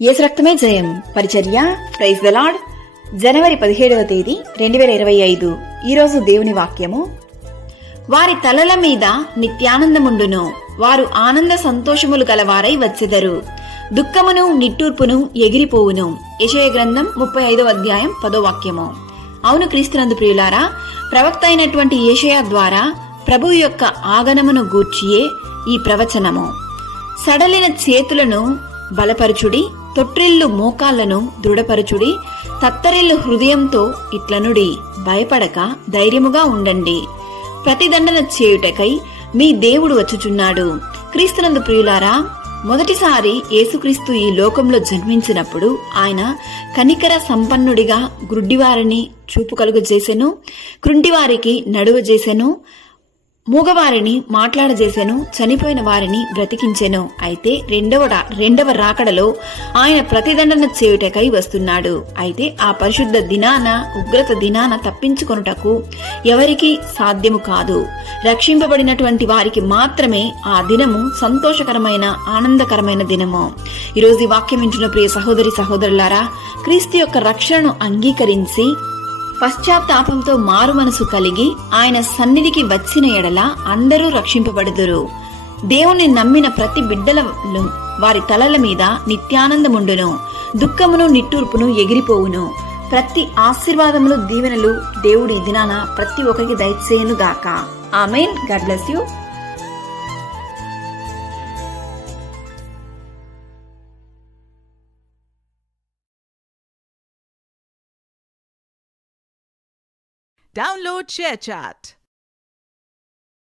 యేసు రక్తమే జయం పరిచర్య. Praise the lord. జనవరి 17వ తేదీ 2025. ఈరోజు దేవుని వాక్యము. వారి తలల మీద నిత్యానందముండును, వారు ఆనంద సంతోషములు గలవారై వచ్చెదరు, దుఃఖమును నిట్టూర్పును ఎగిరిపోవును. యెషయా గ్రంథం 35వ అధ్యాయం 10వ వాక్యము. అవును క్రీస్తునందు ప్రియులారా, ప్రవక్త అయినటువంటి యెషయా ద్వారా ప్రభువు యొక్క ఆగమనమును గూర్చియే ఈ ప్రవచనము. సడలిన చేతులను బలపరచుడి, తొట్రిల్లు మోకాళ్లను దృఢపరచుడి, తత్తరిల్లు హృదయంతో ఇట్లనుడి, భయపడక ధైర్యముగా ఉండండి, ప్రతిదండన చేయుటకై మీ దేవుడు వచ్చుచున్నాడు. క్రీస్తునందు ప్రియులారా, మొదటిసారి యేసుక్రీస్తు ఈ లోకంలో జన్మించినప్పుడు ఆయన కనికర సంపన్నుడిగా గుడ్డివారిని చూపు కలుగజేసెను, కృంటివారికి నడువజేసెను, మూగవారిని మాట్లాడజేసెను, చనిపోయిన వారిని బ్రతికించెను. అయితే రెండవ రాకడలో ఆయన ప్రతిదండన చేయుటకై వస్తున్నాడు. అయితే ఆ పరిశుద్ధ దినాన, ఉగ్రత దినాన తప్పించుకొనుటకు ఎవరికి సాధ్యము కాదు. రక్షింపబడినటువంటి వారికి మాత్రమే ఆ దినము సంతోషకరమైన, ఆనందకరమైన దినము. ఈరోజు ఈ వాక్యం వింటున్న ప్రియ సహోదరి సహోదరులారా, క్రీస్తు యొక్క రక్షణను అంగీకరించి పశ్చాత్తాపంతో మారు మనసు కలిగి ఆయన సన్నిధికి వచ్చిన ఎడల అందరూ రక్షింపబడుదురు. దేవుని నమ్మిన ప్రతి బిడ్డల వారి తలల మీద నిత్యానందముండును, దుఃఖమును నిట్టూర్పును ఎగిరిపోవును. ప్రతి ఆశీర్వాదములు, దీవెనలు దేవుడి దినాన ప్రతి ఒక్కరికి దయచేయును గాక. ఆమేన్. God bless you. Download ShareChat.